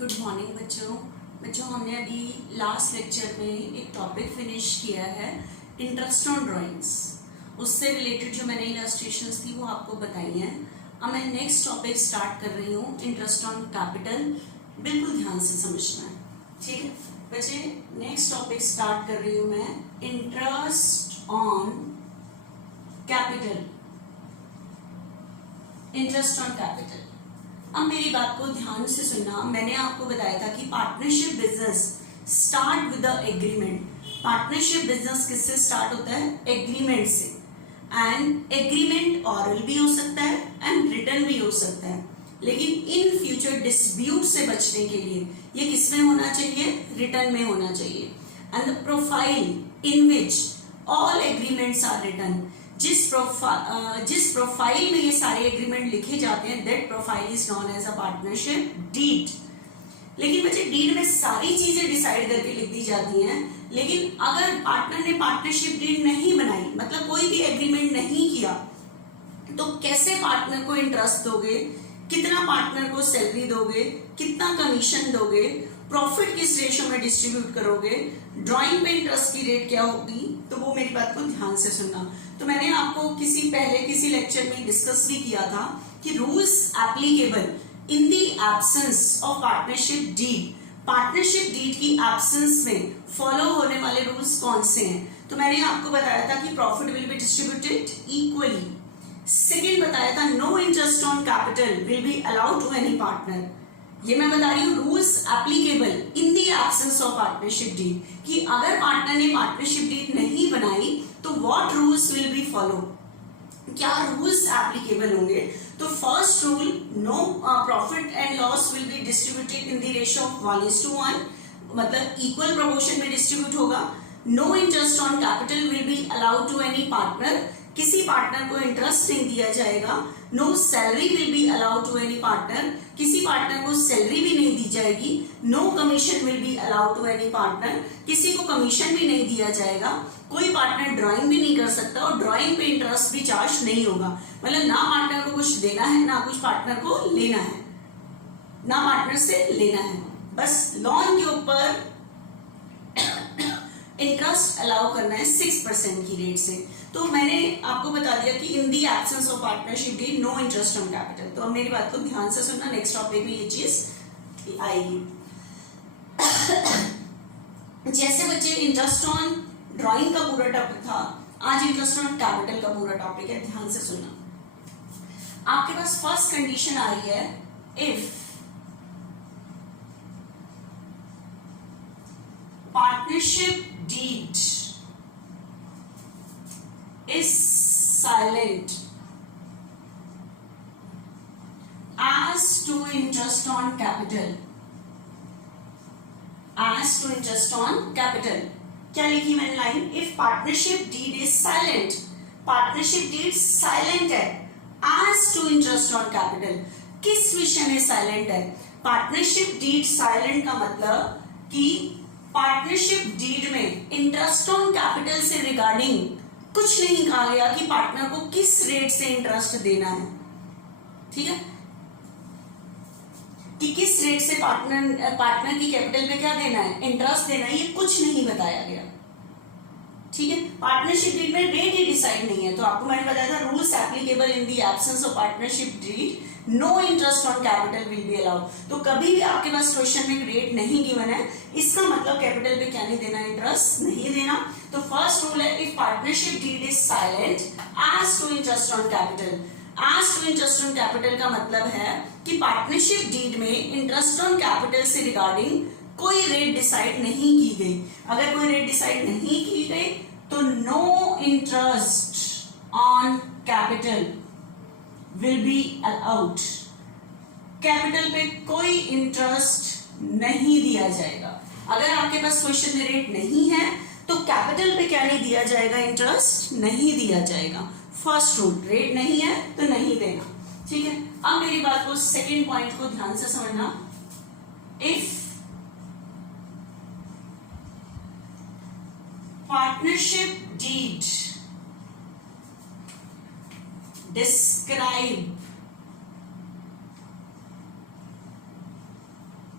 Good morning बच्चों हमने अभी लास्ट लेक्चर में एक टॉपिक फिनिश किया है इंटरेस्ट ऑन ड्राइंग्स। उससे रिलेटेड जो मैंने इलस्ट्रेशंस थी वो आपको बताई हैं। अब मैं नेक्स्ट टॉपिक स्टार्ट कर रही हूँ इंटरेस्ट ऑन कैपिटल। बिल्कुल ध्यान से समझना है, ठीक है बच्चे। नेक्स्ट टॉपिक स्टार्ट कर रही हूँ मैं interest on capital. Interest on capital. अब मेरी बात को ध्यान से सुनना। मैंने आपको बताया था कि partnership business start with the agreement. Partnership business किससे स्टार्ट होता है? एग्रीमेंट से। एंड एग्रीमेंट ऑरल भी हो सकता है एंड रिटन भी हो सकता है, लेकिन इन फ्यूचर डिस्प्यूट से बचने के लिए ये किस में होना चाहिए? रिटन में होना चाहिए। And the profile in which all agreements are written. जिस प्रोफाइल में ये सारे एग्रीमेंट लिखे जाते हैं that profile is known as a partnership deed. लेकिन बच्चे डीड में सारी चीजें डिसाइड करके लिख दी जाती हैं, लेकिन अगर पार्टनर ने पार्टनरशिप डीड नहीं बनाई, मतलब कोई भी एग्रीमेंट नहीं किया, तो कैसे पार्टनर को इंटरेस्ट दोगे, कितना पार्टनर को सैलरी दोगे, कितना कमीशन दोगे, प्रॉफिट किस रेशो में डिस्ट्रीब्यूट करोगे, ड्राइंग पे इंटरेस्ट की रेट क्या होगी, तो वो मेरी बात को ध्यान से सुनना। तो मैंने आपको किसी लेक्चर में डिस्कस भी किया था कि rules applicable in the absence of partnership deed. Partnership deed की एब्सेंस में फॉलो होने वाले रूल्स कौन से हैं? तो मैंने आपको बताया था कि profit will be distributed equally. Second बताया था no interest on capital will be allowed to any partner. ये मैं बता रही हूँ rules applicable in the absence of partnership deed, कि अगर पार्टनर ने पार्टनरशिप डीड नहीं बनाई तो what rules will be follow, क्या रूल्स एप्लीकेबल होंगे। तो first rule, no profit and loss will be distributed in the ratio of 1:1, मतलब इक्वल प्रोपोर्शन में डिस्ट्रीब्यूट होगा। No interest on capital will be allowed to any partner, किसी partner को interest नहीं दिया जाएगा। No salary will be allowed to any partner, किसी partner को सैलरी भी नहीं दी जाएगी। No commission will be allowed to any partner, किसी को कमीशन भी नहीं दिया जाएगा। कोई पार्टनर ड्राइंग भी नहीं कर सकता और ड्राइंग पे इंटरेस्ट भी चार्ज नहीं होगा। मतलब ना पार्टनर को कुछ देना है ना कुछ पार्टनर को लेना है, ना पार्टनर से लेना है, बस लोन के ऊपर इंटरेस्ट अलाउ करना है 6% की रेट से। तो मैंने आपको बता दिया कि in the absence of partnership deed no interest on capital. तो अब मेरी बात को ध्यान से सुनना, नेक्स्ट टॉपिक में ये चीज आएगी। जैसे बच्चे इंटरेस्ट ऑन ड्राइंग का पूरा टॉपिक था, आज इंटरेस्ट ऑन कैपिटल का पूरा टॉपिक है। ध्यान से सुनना। आपके पास फर्स्ट कंडीशन आ रही है, if partnership deed is silent as to interest on capital, as to interest on capital। क्या लिखी मैंने line? If partnership deed is silent, partnership deed silent है as to interest on capital। किस विषय में silent है? पार्टनरशिप डीड साइलेंट का मतलब कि पार्टनरशिप डीड में इंटरेस्ट ऑन कैपिटल से रिगार्डिंग कुछ नहीं कहा गया कि पार्टनर को किस रेट से इंटरेस्ट देना है, ठीक है, कि किस रेट से पार्टनर की कैपिटल पे क्या देना है, इंटरेस्ट देना है, ये कुछ नहीं बताया गया, ठीक है। पार्टनरशिप डीड में रेट ही डिसाइड नहीं है। तो आपको मैंने बताया था rules applicable in the absence of partnership deed no interest on capital will be allowed. तो कभी भी आपके पास क्वेश्चन में रेट नहीं गिवन है, इसका मतलब कैपिटल पे क्या नहीं देना, इंटरेस्ट नहीं देना। तो फर्स्ट रूल है, if partnership deed is silent as to interest on capital. As to interest on capital का मतलब है कि पार्टनरशिप डीड में इंटरेस्ट ऑन कैपिटल से रिगार्डिंग कोई रेट डिसाइड नहीं की गई। अगर कोई रेट डिसाइड नहीं की गई तो no interest on capital will be allowed. Capital पे कोई इंटरेस्ट नहीं दिया जाएगा। अगर आपके पास क्वेश्चन में रेट नहीं है तो कैपिटल पे क्या नहीं दिया जाएगा, इंटरेस्ट नहीं दिया जाएगा। फर्स्ट रूल, रेट नहीं है तो नहीं देना, ठीक है। अब मेरी बात को सेकेंड पॉइंट को ध्यान से समझना। If partnership deed describe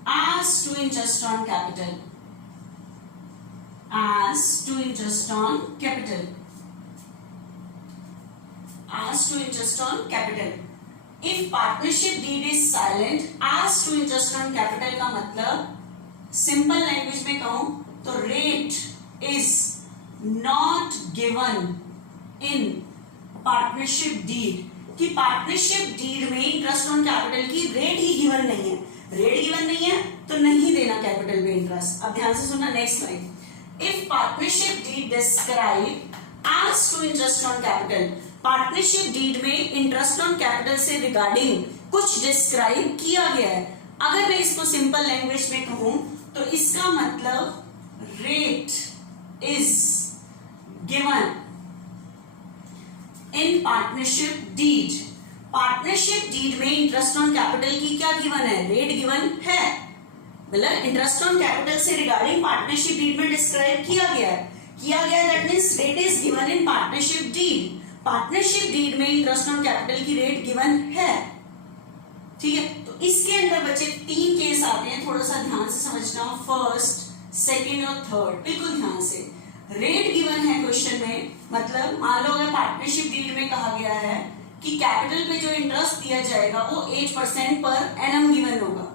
as to interest on capital, as to interest on capital, as to interest on capital. If partnership deed is silent, as to interest on capital का मतलब simple language में कहूं तो rate is not given in partnership deed, कि partnership deed में interest on capital की rate ही given नहीं है, रेट गिवन नहीं है तो नहीं देना कैपिटल पे इंटरेस्ट। अब ध्यान से सुनना next line, if partnership deed describe as to interest on capital, partnership deed में इंटरेस्ट ऑन कैपिटल से रिगार्डिंग कुछ डिस्क्राइब किया गया है, अगर मैं इसको सिंपल लैंग्वेज में कहूं तो इसका मतलब rate is given in partnership deed, partnership deed में इंटरेस्ट ऑन कैपिटल की क्या गिवन है, रेट गिवन है, मतलब इंटरेस्ट ऑन कैपिटल से रिगार्डिंग पार्टनरशिप डीड में डिस्क्राइब किया गया that means rate is given in partnership deed, partnership deed में इंटरेस्ट ऑन कैपिटल की रेट गिवन है, ठीक है। तो इसके अंदर बच्चे 3 केस आते हैं, थोड़ा सा ध्यान से समझना, फर्स्ट, सेकंड और थर्ड, बिल्कुल ध्यान से। रेट गिवन है क्वेश्चन में, मतलब मान लो अगर पार्टनरशिप डीड में कहा गया है कि कैपिटल पे जो इंटरेस्ट दिया जाएगा वो 8% पर एनम गिवन होगा,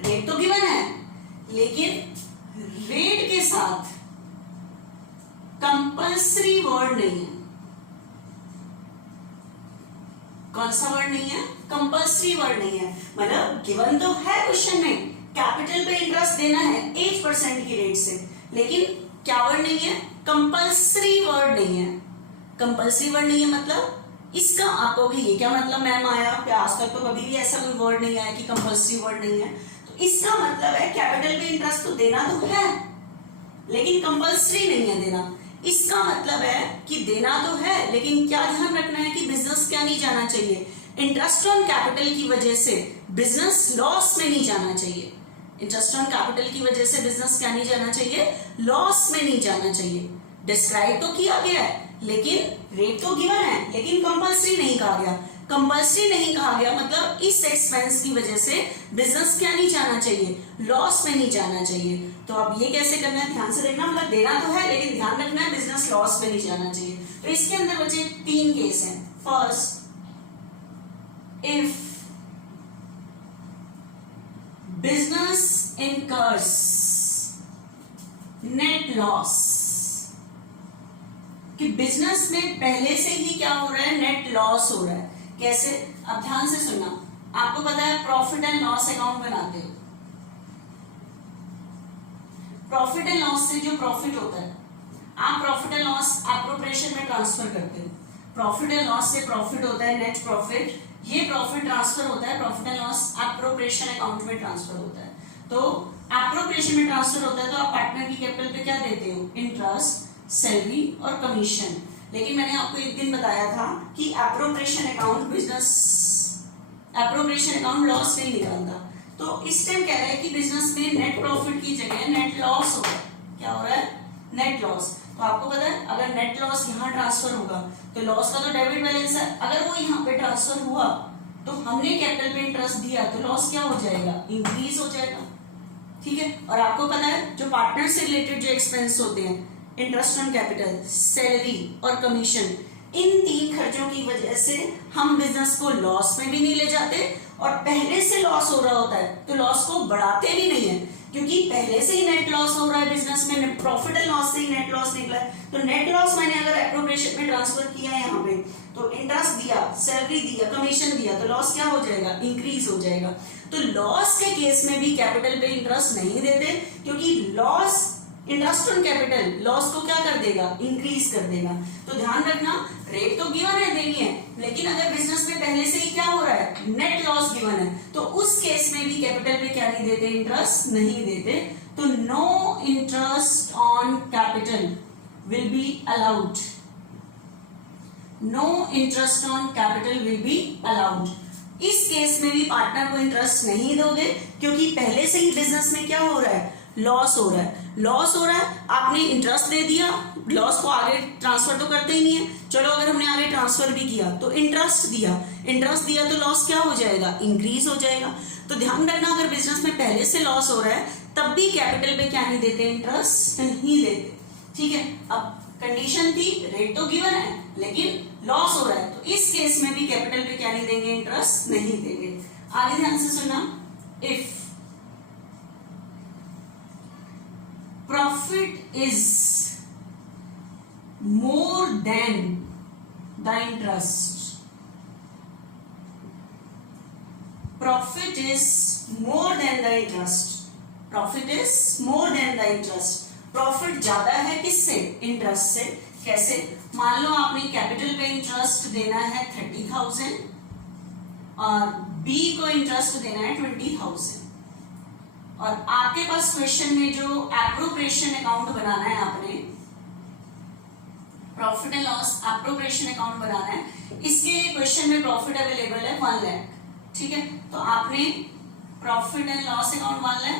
रेट तो गिवन है लेकिन रेट के साथ कंपल्सरी वर्ड नहीं है, कौन सा वर्ड नहीं है, कंपल्सरी वर्ड नहीं है, मतलब गिवन तो है क्वेश्चन में कैपिटल पे इंटरेस्ट देना है 8% की रेट से, लेकिन क्या वर्ड नहीं है, कंपल्सरी वर्ड नहीं है, कंपल्सरी वर्ड नहीं है मतलब इसका आपको भी ये क्या मतलब मैम आया कि आज तक तो कभी भी ऐसा कोई वर्ड नहीं आया कि कंपल्सरी वर्ड नहीं है, तो इसका मतलब है कैपिटल पे इंटरेस्ट तो देना तो है लेकिन कंपल्सरी नहीं है देना, इसका मतलब है कि देना तो है लेकिन क्या ध्यान रखना है कि बिजनेस क्या नहीं जाना चाहिए, इंटरेस्ट ऑन कैपिटल की वजह से बिजनेस लॉस में नहीं जाना चाहिए, इंटरेस्ट ऑन कैपिटल की वजह से बिजनेस क्या नहीं जाना चाहिए, लॉस में नहीं जाना चाहिए। डिस्क्राइब तो किया गया है लेकिन रेट तो गिवन है लेकिन कंपल्सरी नहीं कहा गया, कंपल्सरी नहीं कहा गया मतलब इस एक्सपेंस की वजह से बिजनेस क्या नहीं जाना चाहिए, लॉस में नहीं जाना चाहिए। तो अब ये कैसे करना है, ध्यान से देखना, मतलब देना तो है लेकिन ध्यान रखना है बिजनेस लॉस में नहीं जाना चाहिए। तो इसके अंदर बचे 3 केस हैं, first, if business incurs net loss, कि बिजनेस में पहले से ही क्या हो रहा है, नेट लॉस हो रहा है। कैसे, अब ध्यान से सुनना, आपको पता है प्रॉफिट एंड लॉस अकाउंट बनाते हो, प्रॉफिट एंड लॉस से जो प्रॉफिट होता है आप प्रॉफिट एंड लॉस एप्रोप्रिएशन में ट्रांसफर करते हो, प्रॉफिट एंड लॉस से प्रॉफिट होता है नेट प्रॉफिट, ये प्रॉफिट ट्रांसफर होता है profit and loss appropriation account में ट्रांसफर होता है। तो एप्रोप्रिएशन में ट्रांसफर होता है तो आप पार्टनर की कैपिटल पे क्या देते हो, इंटरेस्ट, सैलरी और कमीशन। लेकिन मैंने आपको एक दिन बताया था कि appropriation account business appropriation account loss नहीं निकालता, तो इस टाइम कह रहा है कि बिजनेस में नेट प्रॉफिट की जगह नेट लॉस हो रहा है, क्या हो रहा है, नेट लॉस। तो आपको पता है अगर नेट लॉस यहाँ ट्रांसफर होगा तो लॉस का तो डेबिट बैलेंस है, अगर वो यहाँ पे ट्रांसफर हुआ तो हमने कैपिटल पे इंटरेस्ट दिया तो लॉस क्या हो जाएगा, इंक्रीज हो जाएगा, ठीक है। और आपको पता है जो पार्टनर से रिलेटेड जो एक्सपेंस होते हैं, इंटरेस्ट ऑन कैपिटल, सैलरी और कमीशन, इन 3 खर्चों की वजह से हम बिजनेस को लॉस में भी नहीं ले जाते और पहले से लॉस हो रहा होता है तो लॉस को बढ़ाते भी नहीं है, क्योंकि पहले से ही नेट लॉस हो रहा है बिजनेस में, प्रॉफिट एंड लॉस से ही नेट लॉस निकला है। तो नेट लॉस मैंने अगर एप्रोप्रिएशन में ट्रांसफर किया है यहाँ पे तो इंटरेस्ट दिया, सैलरी दिया, कमीशन दिया, तो लॉस क्या हो जाएगा, इंक्रीज हो जाएगा। तो लॉस के केस में भी कैपिटल पे इंटरेस्ट नहीं देते, क्योंकि loss, interest on capital loss को क्या कर देगा, इंक्रीज कर देगा। तो ध्यान रखना, रेट तो गिवन है, देनी है, लेकिन अगर बिजनेस में पहले से ही क्या हो रहा है, नेट लॉस गिवन है, तो उस केस में भी कैपिटल पे क्या नहीं देते, इंटरेस्ट नहीं देते। तो no interest on capital will be allowed, no interest on capital will be allowed. इस केस में भी पार्टनर को इंटरेस्ट नहीं दोगे, क्योंकि पहले से ही बिजनेस में क्या हो रहा है, लॉस हो रहा है, लॉस हो रहा है, आपने इंटरेस्ट दे दिया, लॉस को आगे ट्रांसफर तो करते ही नहीं है। चलो अगर हमने आगे ट्रांसफर भी किया तो इंटरेस्ट दिया, इंटरेस्ट दिया तो लॉस क्या हो जाएगा, इंक्रीज हो जाएगा। तो ध्यान रखना अगर बिजनेस में पहले से लॉस हो रहा है तब भी कैपिटल पे क्या नहीं देते, इंटरेस्ट नहीं देते। ठीक है, अब कंडीशन थी रेट तो गिवन है लेकिन लॉस हो रहा है, तो इस केस में भी कैपिटल पे क्या नहीं देंगे, इंटरेस्ट नहीं देंगे। आगे ध्यान से सुनना, if profit is more than the interest, profit is more than the interest, profit is more than the interest, profit ज्यादा है किससे, इंटरेस्ट से। कैसे, मान लो आपने कैपिटल पे इंटरेस्ट देना है 30,000 और बी को इंटरेस्ट देना है 20,000, और आपके पास क्वेश्चन में जो एप्रोप्रिएशन अकाउंट बनाना है, आपने profit and loss appropriation account बनाना है, इसके लिए क्वेश्चन में प्रॉफिट अवेलेबल है 1 लाख। ठीक है, तो आपने profit and loss account 1 lakh,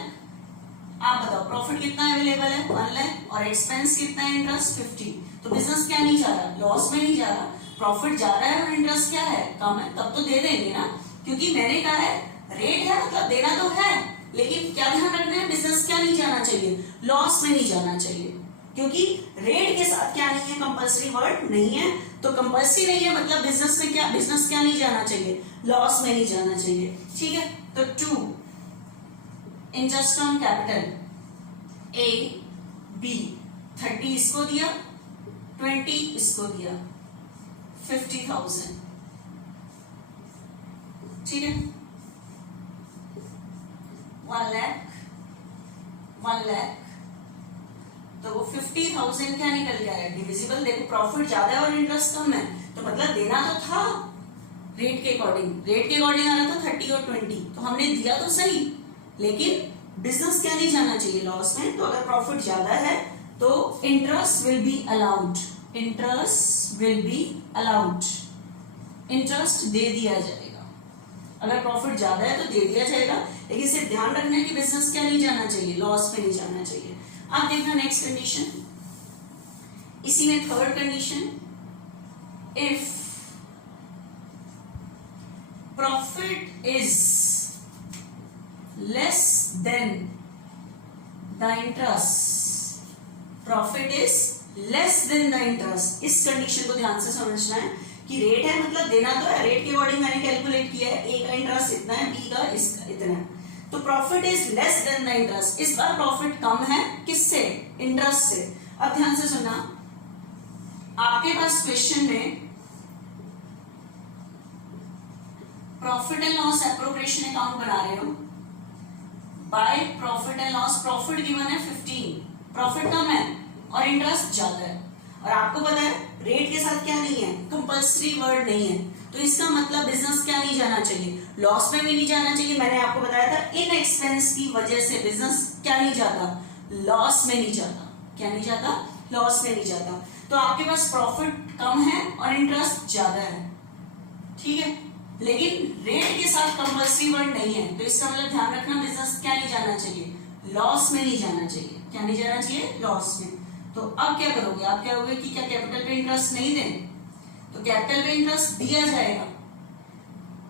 आप बताओ प्रॉफिट कितना अवेलेबल है 1 लाख और एक्सपेंस कितना है, इंटरेस्ट 50। तो बिजनेस क्या नहीं जा रहा, लॉस में नहीं जा रहा, प्रॉफिट ज्यादा है और इंटरेस्ट क्या है, कम है, तब तो दे देंगे ना, क्योंकि मैंने कहा है रेट है मतलब देना तो है, लेकिन क्या ध्यान रखना है, बिजनेस क्या नहीं जाना चाहिए, लॉस में नहीं जाना चाहिए, क्योंकि रेट के साथ क्या नहीं है, कंपल्सरी वर्ड नहीं है। तो कंपल्सरी नहीं है मतलब बिजनेस में क्या, बिजनेस क्या नहीं जाना चाहिए, लॉस में नहीं जाना चाहिए। ठीक है, तो 2 interest on capital A B, 30 इसको दिया, 20 इसको दिया, 50,000। ठीक है, 1 लाख, तो वो 50,000 क्या निकल गया है, डिविजिबल। देखो प्रॉफिट ज्यादा है और इंटरेस्ट कम है, तो मतलब देना तो था रेट के अकॉर्डिंग आ रहा था 30 और 20, तो हमने दिया तो सही, लेकिन बिजनेस क्या नहीं जाना चाहिए, लॉस में। तो अगर प्रॉफिट ज्यादा है तो interest will be allowed, interest दे दिया जाएगा। अगर प्रॉफिट ज्यादा है तो दे दिया जाएगा, लेकिन सिर्फ ध्यान रखना है कि बिजनेस क्या नहीं जाना चाहिए, लॉस में नहीं जाना चाहिए। अब देखना नेक्स्ट कंडीशन, इसी में third condition, if profit is less than the interest, profit is less than the interest. इस कंडीशन को ध्यान से समझना है कि रेट है मतलब देना तो है, रेट के अकॉर्डिंग मैंने कैलकुलेट किया है, ए का इंटरेस्ट इतना है, बी का इतना है, तो profit is less than the interest. इस बार प्रॉफिट कम है किससे, इंटरेस्ट से। अब ध्यान से सुनना, आपके पास क्वेश्चन में profit and loss appropriation account बना रहे हो, by profit and loss, profit given है 15, प्रॉफिट कम है और इंटरेस्ट ज्यादा है, और आपको पता है रेट के साथ क्या नहीं है, कंपल्सरी वर्ड नहीं है, तो इसका मतलब बिजनेस क्या नहीं जाना चाहिए, लॉस में भी नहीं जाना चाहिए। मैंने आपको बताया था इन एक्सपेंस की वजह से बिजनेस क्या नहीं जाता, लॉस में नहीं जाता, क्या नहीं जाता, लॉस में नहीं जाता। तो आपके पास प्रॉफिट कम है और इंटरेस्ट ज्यादा है, ठीक है, लेकिन रेट के साथ कंपल्सरी वर्ड नहीं है, तो इसका मतलब ध्यान रखना बिजनेस क्या नहीं जाना चाहिए, लॉस में नहीं जाना चाहिए, क्या नहीं जाना चाहिए, लॉस में। तो अब क्या करोगे, आप क्या कहोगे कि क्या कैपिटल पे इंटरेस्ट नहीं दें, तो कैपिटल पे इंटरेस्ट दिया जाएगा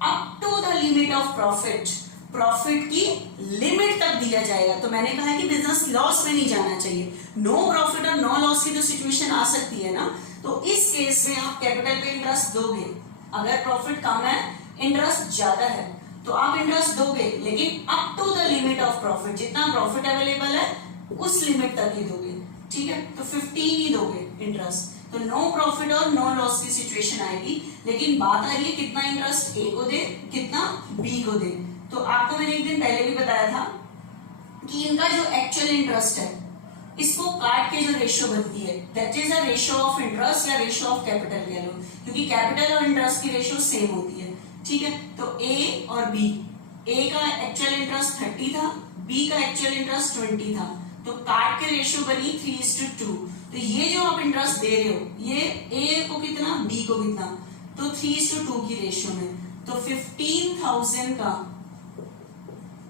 up to the limit of profit, profit की लिमिट तक दिया जाएगा। तो मैंने कहा है कि बिजनेस लॉस में नहीं जाना चाहिए, नो प्रॉफिट और नो लॉस की तो सिचुएशन आ सकती है ना, तो इस केस में आप कैपिटल पे इंटरेस्ट दोगे। अगर प्रॉफिट कम है, इंटरेस्ट ज्यादा है, तो आप इंटरेस्ट दोगे, लेकिन up to the limit of profit, जितना प्रॉफिट अवेलेबल है उस लिमिट तक ही दोगे, ठीक है, तो 15 ही दोगे इंटरेस्ट। तो नो प्रॉफिट और नो लॉस की सिचुएशन आएगी, लेकिन बात आ रही है कितना इंटरेस्ट ए को दे, कितना बी को दे। तो आपको मैंने एक दिन पहले भी बताया था कि इनका जो एक्चुअल इंटरेस्ट है, इसको काट के जो रेशियो बनती है, that is a ratio of interest या रेशियो ऑफ कैपिटल कह लो, क्योंकि कैपिटल और इंटरेस्ट की रेशियो सेम होती है, ठीक है। तो ए और बी, ए का एक्चुअल इंटरेस्ट 30 था, बी का एक्चुअल इंटरेस्ट 20 था, तो काट के रेशियो बनी 3:2। तो ये जो आप इंटरेस्ट दे रहे हो, ये ए को कितना, बी को कितना, तो 3:2 की रेशियो में, तो 15,000 का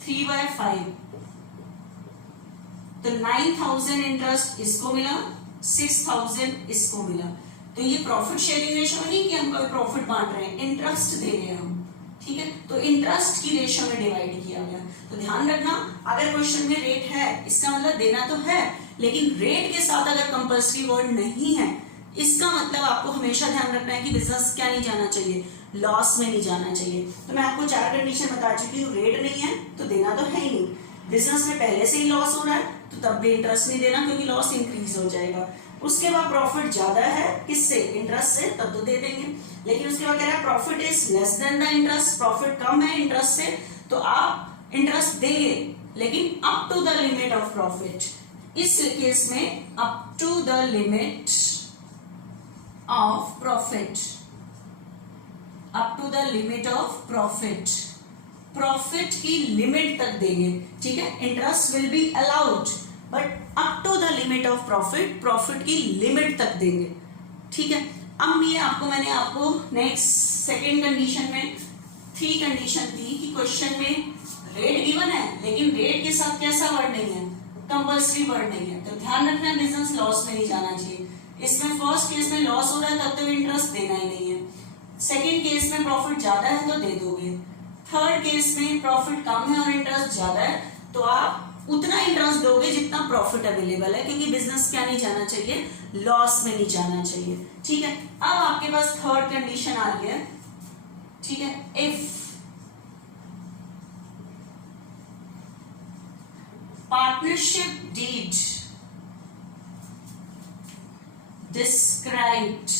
3/5, तो 9,000 इंटरेस्ट इसको मिला, 6,000 इसको मिला। तो तो ये प्रॉफिट शेयरिंग रेशियो में नहीं कि हम कोई प्रॉफिट बांट रहे हैं, इंटरेस्ट दे रहे हैं हम, ठीक है। तो इंटरेस्ट की रेशियो में डिवाइड किया गया। तो ध्यान रखना, अगर क्वेश्चन में रेट है इसका मतलब देना तो है, लेकिन रेट के साथ अगर कंपल्सरी वर्ड नहीं है इसका मतलब आपको हमेशा ध्यान रखना है कि बिजनेस क्या नहीं जाना चाहिए, लॉस में नहीं जाना चाहिए। तो मैं आपको 4 कंडीशन बता चुकी हूँ, रेट नहीं है तो देना तो है ही नहीं, बिजनेस में पहले से ही लॉस हो रहा है तो तब भी इंटरेस्ट नहीं देना क्योंकि लॉस इंक्रीज हो जाएगा। उसके बाद प्रॉफिट ज्यादा है किससे, इंटरेस्ट से, तब तो दे देंगे। लेकिन उसके बाद कह रहा है profit is less than the interest, profit कम है इंटरेस्ट से, तो आप इंटरेस्ट देंगे लेकिन up to the limit of profit. इस केस में up to the limit of profit, up to the limit of profit, profit की लिमिट तक देंगे, ठीक है। Interest will be allowed but up to the limit of profit, profit की limit तक देंगे, ठीक है। अब ये मैंने आपको नेक्स्ट सेकेंड कंडीशन में 3 कंडीशन दी कि क्वेश्चन में रेट गिवन है लेकिन रेट के साथ कैसा वर्ड नहीं है, कंपल्सरी वर्ड नहीं है। तो ध्यान रखना बिजनेस लॉस में नहीं जाना चाहिए। इसमें फर्स्ट केस में लॉस हो रहा है तब तो इंटरेस्ट देना ही नहीं है, सेकेंड केस में प्रॉफिट ज्यादा है तो दे दोगे, थर्ड केस में प्रॉफिट कम है और इंटरेस्ट ज्यादा है तो आप उतना इंटरेस्ट दोगे जितना प्रॉफिट अवेलेबल है, क्योंकि बिजनेस क्या नहीं जाना चाहिए, लॉस में नहीं जाना चाहिए, ठीक है। अब आपके पास थर्ड कंडीशन आ रही है, ठीक है। If partnership deed described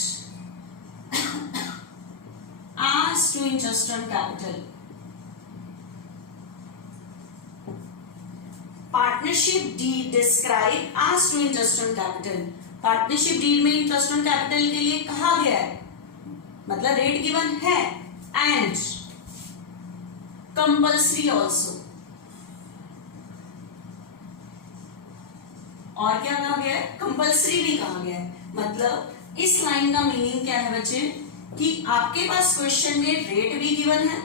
as to interest on capital, partnership deed describe as to interest on capital, partnership deed में इंटरेस्ट ऑन कैपिटल के लिए कहा गया है, मतलब रेट गिवन है एंड कंपल्सरी ऑल्सो, और क्या कहा गया है, कंपल्सरी भी कहा गया है। मतलब इस लाइन का मीनिंग क्या है बच्चे कि आपके पास क्वेश्चन में रेट भी गिवन है,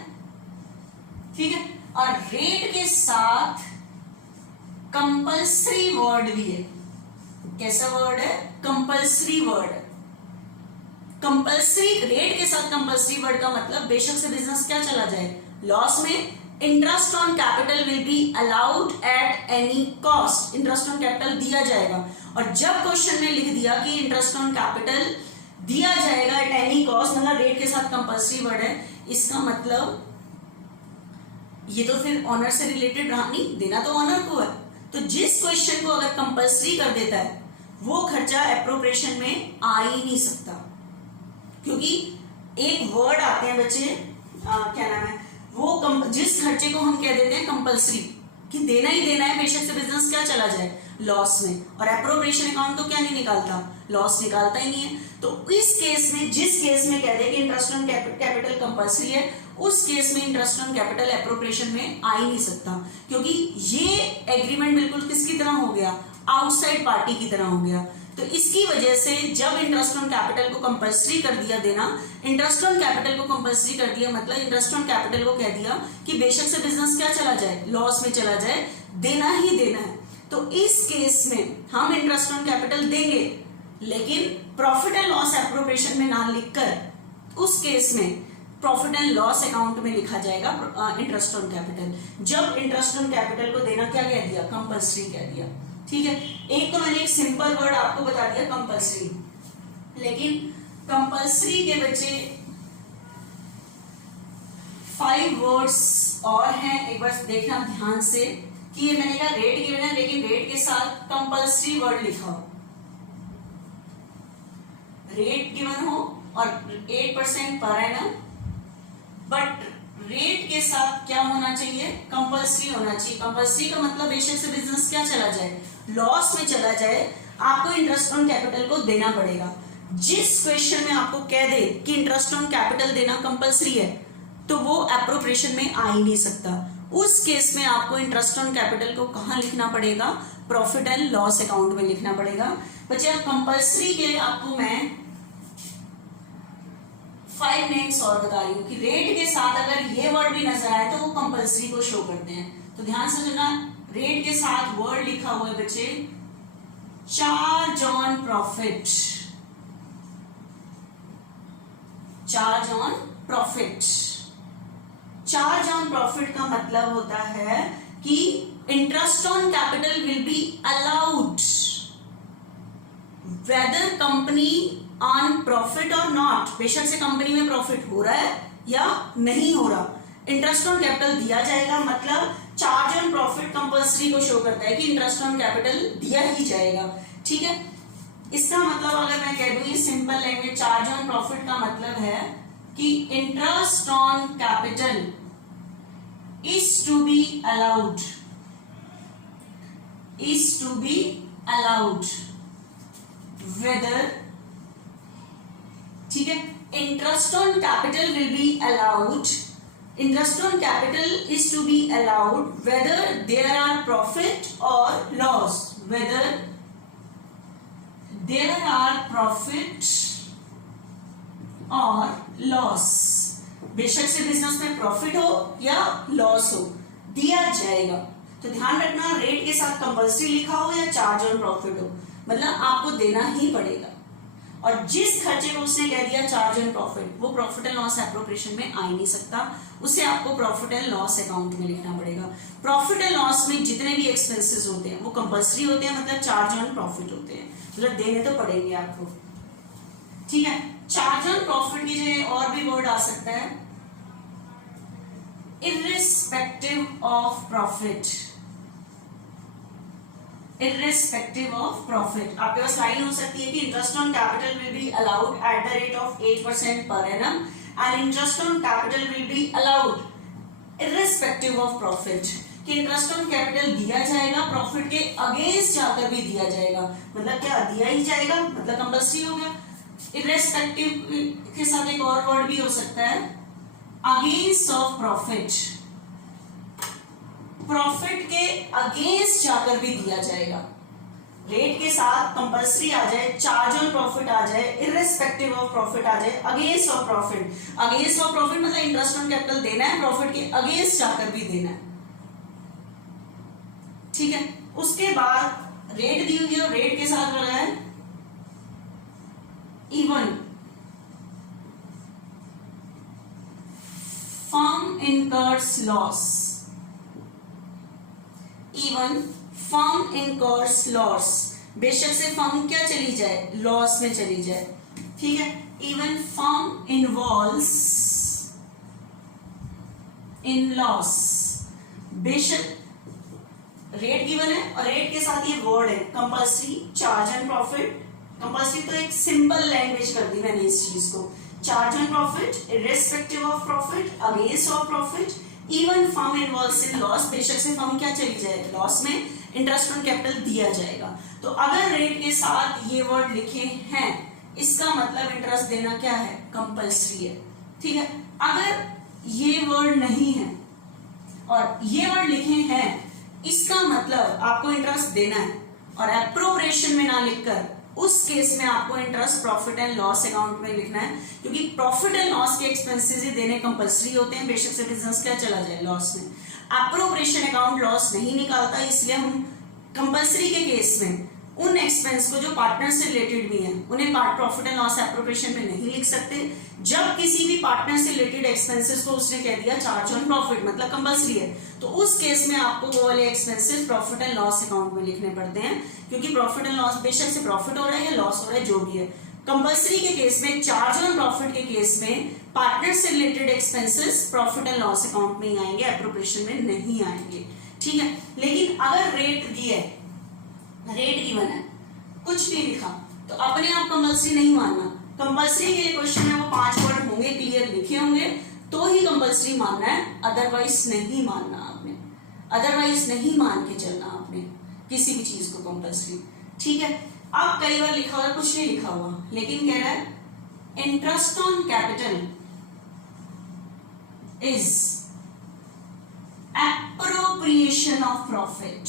ठीक है, और रेट के साथ कंपल्सरी वर्ड भी है। कैसा वर्ड है, कंपल्सरी वर्ड। कंपल्सरी रेट के साथ कंपल्सरी वर्ड का मतलब बेशक से बिजनेस क्या चला जाए, लॉस में, interest on capital will be allowed at any cost, interest on capital दिया जाएगा। और जब क्वेश्चन में लिख दिया कि इंटरेस्ट ऑन कैपिटल दिया जाएगा एट एनी कॉस्ट, मतलब रेट के साथ कंपल्सरी वर्ड है, इसका मतलब ये तो फिर ऑनर से रिलेटेड रहा नहीं, देना तो ऑनर को है। तो जिस क्वेश्चन को अगर कंपल्सरी कर देता है वो खर्चा एप्रोप्रिएशन में आ ही नहीं सकता, क्योंकि एक वर्ड आते हैं बच्चे, क्या नाम है वो, जिस खर्चे को हम कह देते हैं कंपल्सरी कि देना ही देना है, बेशक से बिजनेस क्या चला जाए, लॉस में, और एप्रोप्रिएशन अकाउंट तो क्या नहीं निकालता, लॉस निकालता ही नहीं है। तो इस केस में, जिस केस में कह दे कि इंटरेस्ट ऑन कैपिटल कंपल्सरी है, उस केस में इंटरेस्ट ऑन कैपिटल एप्रोप्रिएशन में आ ही नहीं सकता, क्योंकि ये एग्रीमेंट बिल्कुल किसकी तरह हो गया, आउटसाइड पार्टी की तरह हो गया। तो इसकी वजह से जब इंटरेस्ट ऑन कैपिटल को कंपल्सरी कर दिया देना, इंटरेस्ट ऑन कैपिटल को कंपल्सरी कर दिया मतलब इंटरेस्ट ऑन कैपिटल को कह दिया कि बेशक से बिजनेस क्या चला जाए, लॉस में चला जाए, देना ही देना है। तो इस केस में हम इंटरेस्ट ऑन कैपिटल देंगे लेकिन प्रॉफिट एंड लॉस एप्रोप्रिएशन में ना लिखकर उस केस में प्रॉफिट एंड लॉस अकाउंट में लिखा जाएगा इंटरेस्ट ऑन कैपिटल। जब इंटरेस्ट ऑन कैपिटल को देना क्या कह दिया, कंपल्सरी कह दिया, ठीक है। एक तो मैंने एक सिंपल वर्ड आपको बता दिया कंपल्सरी, लेकिन कंपल्सरी के बच्चे 5 वर्ड्स और हैं, एक बार देखना ध्यान से कि ये मैंने कहा रेट गिवन है लेकिन रेट के साथ कंपल्सरी वर्ड लिखा हो, रेट गिवन हो और 8% पर एनम, बट रेट के साथ क्या होना चाहिए, कंपल्सरी होना चाहिए। कंपल्सरी का मतलब बेशक से बिजनेस क्या चला जाए, लॉस में चला जाए, आपको इंटरेस्ट ऑन कैपिटल को देना पड़ेगा। जिस क्वेश्चन में आपको कह दे कि इंटरेस्ट ऑन कैपिटल देना कंपल्सरी है तो वो एप्रोप्रिएशन में आ ही नहीं सकता। उस केस में आपको इंटरेस्ट ऑन कैपिटल को कहां लिखना पड़ेगा, प्रॉफिट एंड लॉस अकाउंट में लिखना पड़ेगा। बच्चे कंपल्सरी के लिए आपको मैं 5 नेम्स और बता रही हूँ कि रेट के साथ अगर ये वर्ड भी नजर आए तो वो कंपल्सरी को शो करते हैं। तो ध्यान से सुनना, रेट के साथ वर्ड लिखा हुआ है बच्चे, charge on profit, charge on profit. Charge on profit का मतलब होता है कि interest on capital will be allowed weather company on profit और नॉट, बेशक से कंपनी में प्रॉफिट हो रहा है या नहीं हो रहा, इंटरेस्ट ऑन कैपिटल दिया जाएगा। मतलब चार्ज ऑन प्रॉफिट कंपल्सरी को शो करता है कि इंटरेस्ट ऑन कैपिटल दिया ही जाएगा। ठीक है, इसका मतलब अगर मैं कह दूं ये simple language, charge on profit का मतलब है कि interest on capital is to be allowed, is to be allowed whether, ठीक है, interest on capital will be allowed, interest on capital is to be allowed whether there are profit or loss, whether there are profit or loss, बेशक से business में profit हो या loss हो दिया जाएगा। तो ध्यान रखना रेट के साथ कंपल्सरी लिखा हो या चार्ज ऑन प्रॉफिट हो, मतलब आपको देना ही पड़ेगा। और जिस खर्चे को उसने कह दिया चार्ज ऑन प्रॉफिट, वो प्रॉफिट एंड लॉस एप्रोप्रिएशन में आ ही नहीं सकता, उसे आपको प्रॉफिट एंड लॉस अकाउंट में लिखना पड़ेगा। प्रॉफिट एंड लॉस में जितने भी एक्सपेंसेस होते हैं वो कंपल्सरी होते हैं, मतलब चार्ज ऑन प्रॉफिट होते हैं, मतलब देने तो पड़ेंगे आपको। ठीक है, चार्ज ऑन प्रॉफिट की जगह और भी वर्ड आ सकता है irrespective of profit, irrespective of profit। आपके पास लाइन हो सकती है कि interest on capital will be allowed at the rate of 8% per annum and interest on capital will be allowed irrespective of profit, कि इंटरेस्ट ऑन कैपिटल दिया जाएगा, profit के against जाकर भी दिया जाएगा, मतलब क्या दिया ही जाएगा, मतलब कंपल्सरी हो गया। irrespective के साथ एक और वर्ड भी हो सकता है अगेंस्ट ऑफ प्रॉफिट, प्रॉफिट के अगेंस्ट जाकर भी दिया जाएगा। रेट के साथ कंपल्सरी आ जाए, चार्ज ऑन प्रॉफिट आ जाए, इररिस्पेक्टिव ऑफ प्रॉफिट आ जाए, against of profit, against of profit मतलब इंटरेस्ट ऑन कैपिटल देना है, प्रॉफिट के अगेंस्ट जाकर भी देना है। ठीक है, उसके बाद रेट दी हुई है, रेट के साथ लगा है even firm incurs loss, even firm incurs loss, बेशक से फर्म क्या चली जाए, लॉस में चली जाए। ठीक है, इवन फर्म इन्वॉल्व्स इन लॉस, बेशक रेट गिवन है और रेट के साथ ये वर्ड है compulsory, charge on profit. Compulsory तो एक सिंपल लैंग्वेज कर दी मैंने इस चीज को, charge on profit, irrespective of profit, against of profit, even firm involves in loss, बेशक से फर्म क्या चली जाए, लॉस में, इंटरेस्ट ऑन कैपिटल दिया जाएगा। तो अगर रेट के साथ ये वर्ड लिखे हैं इसका मतलब इंटरेस्ट देना क्या है, कंपल्सरी है। ठीक है, अगर ये वर्ड नहीं है और ये वर्ड लिखे हैं इसका मतलब आपको इंटरेस्ट देना है, और एप्रोप्रिएशन में ना लिखकर उस केस में आपको interest profit and loss account में लिखना है, क्योंकि प्रॉफिट एंड लॉस के एक्सपेंसेस ही देने कंपल्सरी होते हैं, बेशक से बिजनेस क्या चला जाए लॉस में। एप्रोप्रिएशन अकाउंट लॉस नहीं निकालता, इसलिए हम कंपल्सरी के केस में उन एक्सपेंस को जो पार्टनर से रिलेटेड भी हैं उन्हें प्रॉफिट एंड लॉस एप्रोप्रिएशन में नहीं लिख सकते। जब किसी भी पार्टनर से रिलेटेड एक्सपेंसेस को उसने कह दिया चार्ज ऑन प्रॉफिट मतलब कंपल्सरी है, तो उस केस में आपको वो वाले expenses profit and loss account में लिखने पड़ते हैं, क्योंकि प्रॉफिट एंड लॉस बेशक से प्रॉफिट हो रहा है या लॉस हो रहा है जो भी है। कंपल्सरी के केस में, चार्ज ऑन प्रॉफिट के केस में पार्टनर से related expenses profit and loss account में ही आएंगे, एप्रोप्रिएशन में नहीं आएंगे। ठीक है, लेकिन अगर रेट दिए, रेट गिवन है, कुछ नहीं लिखा, तो अपने आप कंपल्सरी नहीं मानना। कंपल्सरी के क्वेश्चन में वो 5 वर्ड होंगे, क्लियर लिखे होंगे, तो ही कंपल्सरी मानना है, अदरवाइज नहीं मानना आपने, अदरवाइज नहीं मान के चलना आपने किसी भी चीज को कंपल्सरी। ठीक है, अब कई बार लिखा हुआ कुछ नहीं लिखा हुआ, लेकिन कह रहा है interest on capital is appropriation of profit,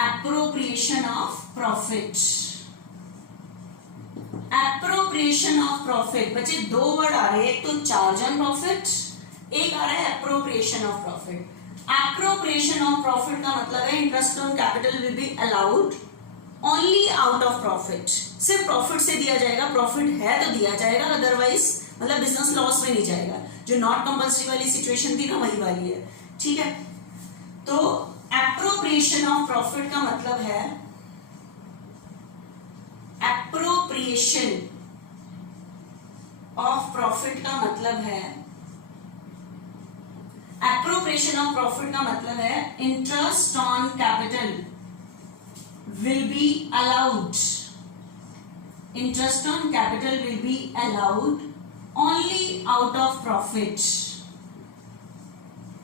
appropriation of profit, appropriation of profit. बच्चे 2 वर्ड आ रहे हैं, एक तो चार्ज ऑन प्रॉफिट, एक आ रहा है appropriation of profit. Appropriation of profit का मतलब है interest on capital will be allowed only out of profit, सिर्फ प्रॉफिट से दिया जाएगा, प्रॉफिट है तो दिया जाएगा, अदरवाइज मतलब बिजनेस लॉस में नहीं जाएगा। जो नॉट कंपल्सरी वाली सिचुएशन थी ना वही वाली है, ठीक है। तो एप्रोप्रिएशन ऑफ प्रॉफिट का मतलब है, एप्रोप्रिएशन ऑफ प्रॉफिट का मतलब है, एप्रोप्रिएशन ऑफ प्रॉफिट का मतलब है interest on capital will be allowed, interest on capital will be allowed only out of profit,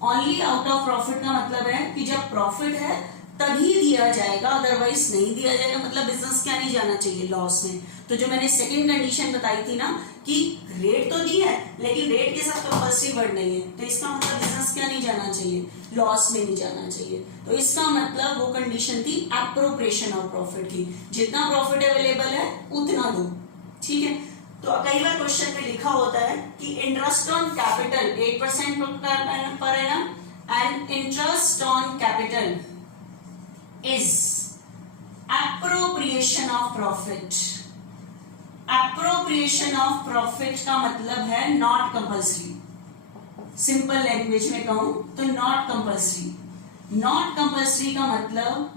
only out of profit का मतलब है कि जब प्रॉफिट है तभी दिया जाएगा, अदरवाइज नहीं दिया जाएगा। मतलब बिजनेस क्या नहीं जाना चाहिए लॉस में। तो जो मैंने सेकंड कंडीशन बताई थी ना कि रेट तो दी है लेकिन रेट के साथ कंपल्सरी वर्ड नहीं है, तो इसका मतलब बिजनेस क्या नहीं जाना चाहिए, लॉस में नहीं जाना चाहिए। तो इसका मतलब वो कंडीशन थी एप्रोप्रिएशन ऑफ प्रॉफिट की, जितना प्रॉफिट अवेलेबल है उतना दो, ठीक है। तो कई बार क्वेश्चन में लिखा होता है कि interest on capital 8% per annum and interest on capital is appropriation of profit. Appropriation of profit का मतलब है नॉट कंपल्सरी, सिंपल लैंग्वेज में कहूं तो नॉट कंपल्सरी। नॉट कंपल्सरी का मतलब,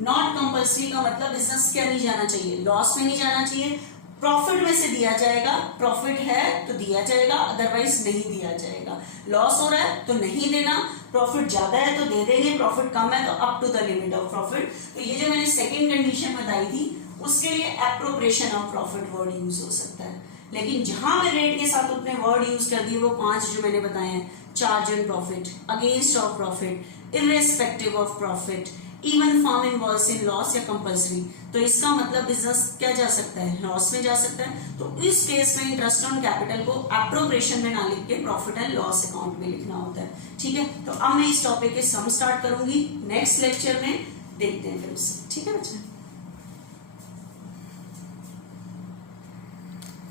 नॉट कंपल्सरी का मतलब बिजनेस क्या नहीं जाना चाहिए, लॉस में नहीं जाना चाहिए, प्रॉफिट में से दिया जाएगा, प्रॉफिट है तो दिया जाएगा, अदरवाइज नहीं दिया जाएगा। लॉस हो रहा है तो नहीं देना, प्रॉफिट ज्यादा है तो दे देंगे, प्रॉफिट कम है तो up to the limit of profit. तो ये जो मैंने सेकंड कंडीशन बताई थी उसके लिए appropriation of profit word use हो सकता है। लेकिन जहां मैं रेट के साथ अपने वर्ड यूज कर दिए वो 5 जो मैंने बताए हैं, charge and profit, against of profit, irrespective of profit, even firm involves in loss या कंपल्सरी, तो इसका मतलब बिजनेस क्या जा सकता है, लॉस में जा सकता है। तो इस केस में इंटरेस्ट ऑन कैपिटल को एप्रोप्रिएशन में ना लिख के प्रॉफिट एंड लॉस अकाउंट में लिखना होता है, ठीक है। तो अब मैं इस टॉपिक के सम स्टार्ट करूंगी, नेक्स्ट लेक्चर में देखते हैं फिर उससे, ठीक है बच्चे।